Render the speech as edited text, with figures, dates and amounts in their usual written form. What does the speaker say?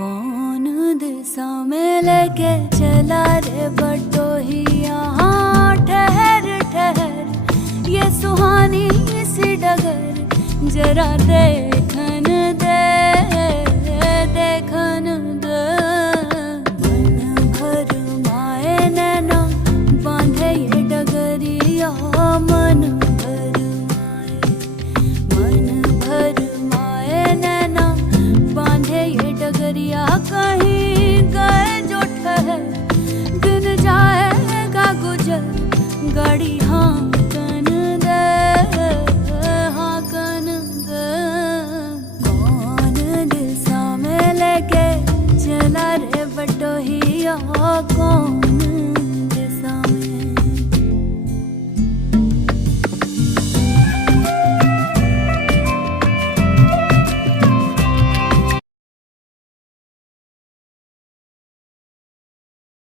कौन दिशा में लेके चला रे बटोही, यहाँ ठहर ठहर ये सुहानी सी डगर जरा देख